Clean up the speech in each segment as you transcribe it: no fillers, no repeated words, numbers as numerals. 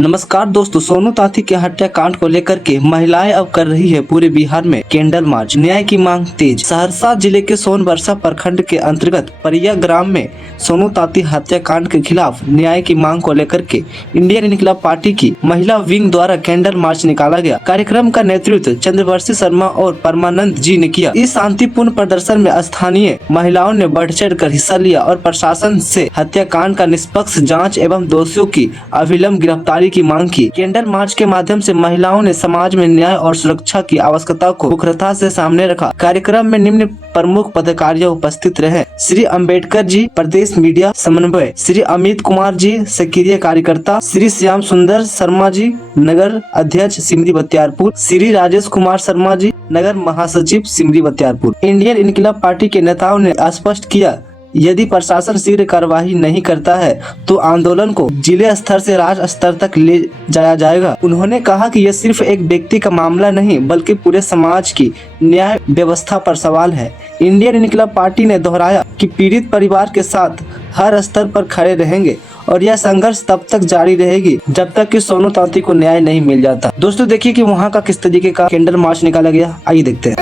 नमस्कार दोस्तों, सोनू तांती के हत्याकांड को लेकर के महिलाएं अब कर रही है पूरे बिहार में कैंडल मार्च। न्याय की मांग तेज। सहरसा जिले के सोनबरसा प्रखंड के अंतर्गत परिया ग्राम में सोनू तांती हत्याकांड के खिलाफ न्याय की मांग को लेकर के इंडियन इनकलाब पार्टी की महिला विंग द्वारा कैंडल मार्च निकाला गया। कार्यक्रम का नेतृत्व चंद्रवर्षी शर्मा और परमानंद जी ने किया। इस शांतिपूर्ण प्रदर्शन में स्थानीय महिलाओं ने बढ़ चढ़ कर हिस्सा लिया और प्रशासन से हत्याकांड का निष्पक्ष जाँच एवं दोषियों की अविलंब गिरफ्तारी की मांग की। कैंडल मार्च के माध्यम से महिलाओं ने समाज में न्याय और सुरक्षा की आवश्यकता को मुखरता से सामने रखा। कार्यक्रम में निम्न प्रमुख पदाधिकारी उपस्थित रहे: श्री अंबेडकर जी प्रदेश मीडिया समन्वय, श्री अमित कुमार जी सक्रिय कार्यकर्ता, श्री श्याम सुंदर शर्मा जी नगर अध्यक्ष सिमरी बख्तियारपुर, श्री राजेश कुमार शर्मा जी नगर महासचिव सिमरी बख्तियारपुर। इंडियन इनकलाब पार्टी के नेताओं ने स्पष्ट किया, यदि प्रशासन शीघ्र कार्यवाही नहीं करता है तो आंदोलन को जिले स्तर से राज्य स्तर तक ले जाया जाएगा। उन्होंने कहा कि यह सिर्फ एक व्यक्ति का मामला नहीं बल्कि पूरे समाज की न्याय व्यवस्था पर सवाल है। इंडियन इनकलाब पार्टी ने दोहराया कि पीड़ित परिवार के साथ हर स्तर पर खड़े रहेंगे और यह संघर्ष तब तक जारी रहेगी जब तक कि सोनू तांती को न्याय नहीं मिल जाता। दोस्तों देखिए कि वहाँ का किस तरीके का कैंडल मार्च निकाला गया, आइए देखते हैं।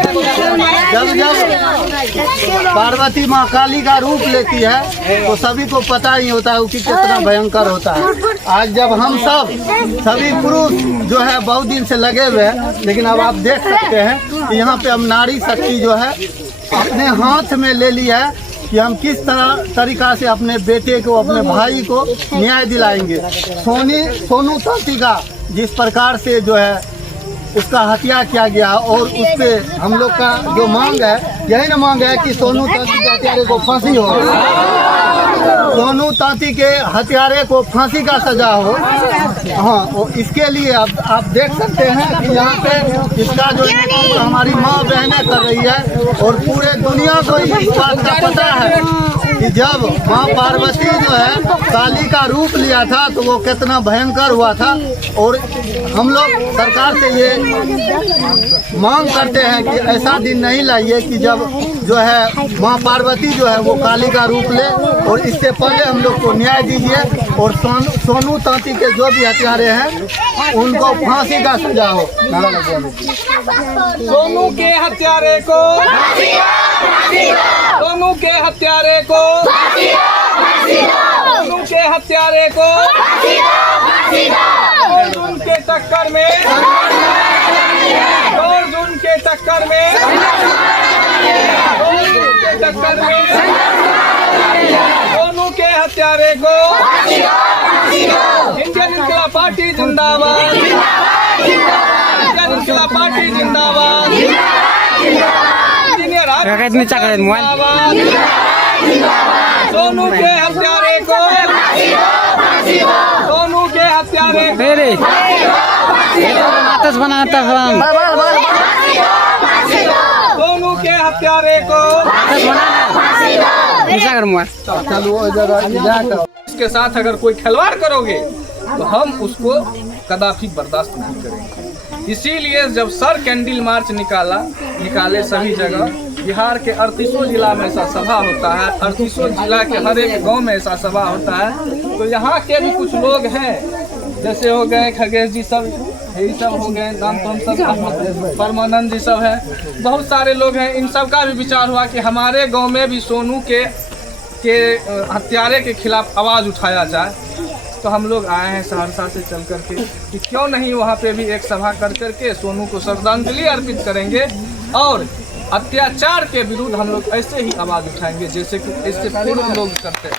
जब पार्वती माँ काली का रूप लेती है तो सभी को पता ही होता है कि कितना भयंकर होता है। आज जब हम सभी पुरुष जो है बहुत दिन से लगे हुए हैं, लेकिन अब आप देख सकते हैं कि यहाँ पे हम नारी शक्ति जो है अपने हाथ में ले लिया है कि हम किस तरीका से अपने बेटे को, अपने भाई को न्याय दिलाएंगे। सोनू तांती का जिस प्रकार से जो है उसका हत्या किया गया और उस पे हम लोग का जो मांग है, यही ना मांग है कि सोनू तांती के हत्यारे को फांसी हो, सोनू तांती के हत्यारे को फांसी का सजा हो। हाँ, और इसके लिए अब आप देख सकते हैं कि यहाँ पे इसका जो हमारी माँ बहनें कर रही है और पूरे दुनिया को इस बात का पता है कि जब माँ पार्वती जो है काली का रूप लिया था तो वो कितना भयंकर हुआ था। और हम लोग सरकार से ये मांग करते हैं कि ऐसा दिन नहीं लाइए कि जब जो है माँ पार्वती जो है वो काली का रूप ले, और इससे पहले हम लोग को न्याय दीजिए और सोनू तांती के जो भी हत्यारे हैं उनको फांसी का सजा हो। सोनू के हत्यारे को, सोनू के हत्यारे को, सोनू के हत्यारे को अर्जुन के टक्कर में, अर्जुन के टक्कर में, अर्जुन के टक्कर में सोनू के हत्यारे को इंडियन इनकलाब पार्टी जिंदाबाद, इंडियन इनकलाब पार्टी जिंदाबाद, सोनू के हत्यारे को, सोनू के हत्यारे सोनू के हत्यारे को इसके साथ अगर कोई खिलवाड़ करोगे तो हम उसको कदापि बर्दाश्त नहीं करेंगे। इसीलिए जब सर कैंडल मार्च निकाले सभी जगह, बिहार के 38 जिला में ऐसा सभा होता है, 38 जिला के हर एक गांव में ऐसा सभा होता है। तो यहाँ के भी कुछ लोग हैं, जैसे हो गए खगेश जी सब, यही सब हो गए, नाम तो हम सब, परमानंद जी सब है, बहुत सारे लोग हैं। इन सब का भी विचार हुआ कि हमारे गांव में भी सोनू के हत्यारे के खिलाफ आवाज़ उठाया जाए। तो हम लोग आए हैं सहरसा से चल करके कि क्यों नहीं वहाँ पे भी एक सभा कर करके सोनू को श्रद्धांजलि अर्पित करेंगे और अत्याचार के विरुद्ध हम लोग ऐसे ही आवाज़ उठाएंगे जैसे कि इससे पूर्व लोग करते हैं।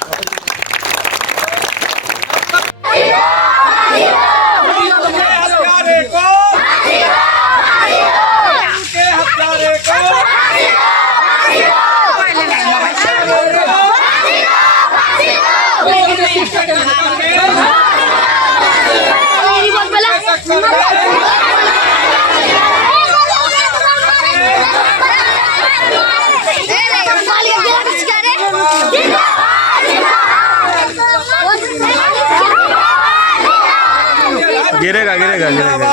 गिरेगा गिरेगा गिरेगा।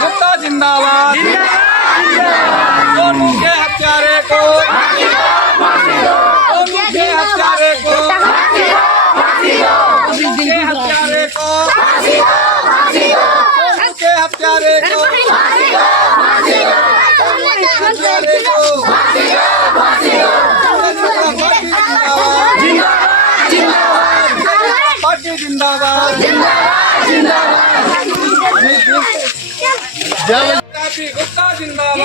गुप्ता जिंदाबाद, सोनू के हत्यारे को, सोनू के हत्यारे को पार्टी जिंदाबाद जब गुप्ता जिंदाबाद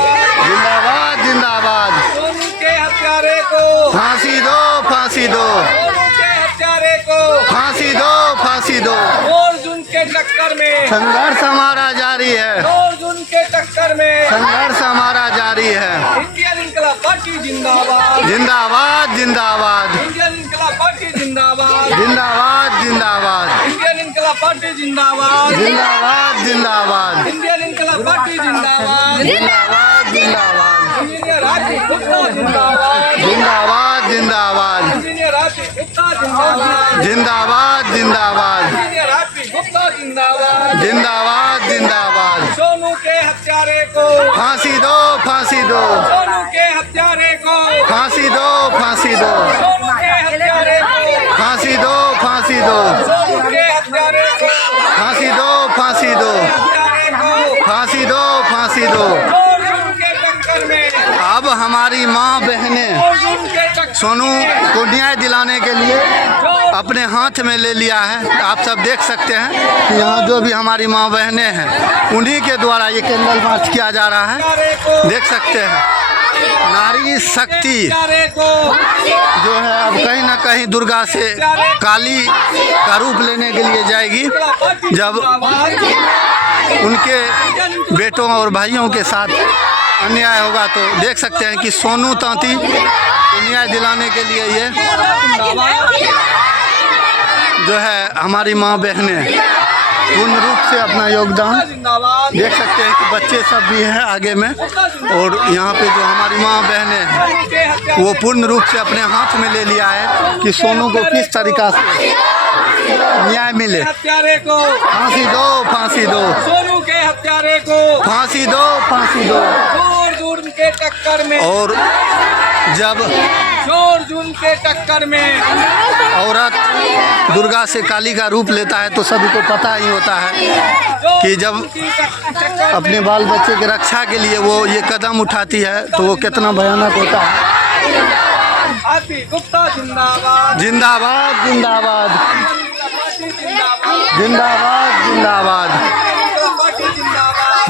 जिंदाबाद जिंदाबाद सोनू के हत्यारे को फांसी दो फांसी दो सोनू के हत्यारे को फांसी दो फांसी दो अर्जुन के टक्कर में संघर्ष हमारा जारी है अर्जुन के टक्कर में संघर्ष हमारा जारी है इंडियन इनकलाब पार्टी जिंदाबाद जिंदाबाद जिंदाबाद इंडियन इनकलाब पार्टी जिंदाबाद जिंदाबाद जिंदाबाद इंडियन इनकलाब पार्टी जिंदाबाद जिंदाबाद जिंदाबाद इंडियन इनकलाब पार्टी जिंदाबाद जिंदाबाद जिंदाबाद इंजीनियर राजू गुप्ता जिंदाबाद जिंदाबाद जिंदाबाद इंजीनियर राजू गुप्ता जिंदाबाद जिंदाबाद जिंदाबाद इंजीनियर राजू गुप्ता जिंदाबाद जिंदाबाद जिंदाबाद सोनू के हत्यारे को फांसी दो फांसी दो सोनू के हत्यारे को फांसी दो फांसी दो सोनू के हत्यारे को फांसी दो फांसी दो सोनू के हत्यारे को फांसी दो फांसी दो हत्यारे को फांसी दो फांसी दो अर्जुन के टक्कर में अब हमारी माँ बहनें अर्जुन के टक्कर सोनू को न्याय दिलाने के लिए अपने हाथ में ले लिया है। आप सब देख सकते हैं कि यहाँ जो भी हमारी माँ बहनें हैं उन्हीं के द्वारा ये कैंडल मार्च किया जा रहा है। देख सकते हैं नारी शक्ति हत्यारे को जो है अब कहीं ना कहीं दुर्गा से काली का रूप लेने के लिए जाएगी जब उनके बेटों और भाइयों के साथ अन्याय होगा। तो देख सकते हैं कि सोनू तांती को न्याय दिलाने के लिए ये जो है हमारी माँ बहनें पूर्ण रूप से अपना योगदान जिंदाबाद देख सकते हैं कि बच्चे सब भी हैं आगे में और यहाँ पे जो हमारी माँ बहनें हैं वो पूर्ण रूप से अपने हाथ में ले लिया है कि सोनू को किस तरीका से न्याय मिले। हत्यारे को फांसी दो फांसी दो सोनू के हत्यारे को फांसी दो फांसी दो। अर्जुन के टक्कर में और जब अर्जुन के टक्कर में औरत दुर्गा से काली का रूप लेता है तो सभी को पता ही होता है कि जब अपने बाल बच्चे की रक्षा के लिए वो ये कदम उठाती है तो वो कितना भयानक होता है। आरती गुप्ता जिंदाबाद जिंदाबाद जिंदाबाद जिंदाबाद जिंदाबाद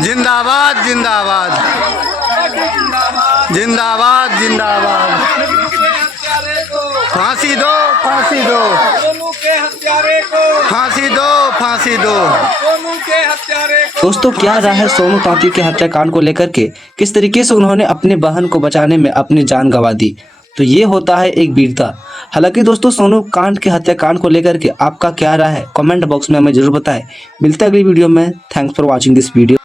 जिंदाबाद जिंदाबाद जिंदाबाद जिंदाबाद फांसी दो फांसी दो सोनू के हत्यारे को फांसी दो फांसी दो। सोनू के हत्यारे को दोस्तों क्या राय है सोनू तांती के हत्याकांड को लेकर के, किस तरीके से उन्होंने अपने बहन को बचाने में अपनी जान गंवा दी। तो ये होता है एक वीरता। हालांकि दोस्तों सोनू कांड के हत्याकांड को लेकर के आपका क्या राय है कमेंट बॉक्स में हमें जरूर बताएं। मिलते हैं अगली वीडियो में। Thanks for watching this video.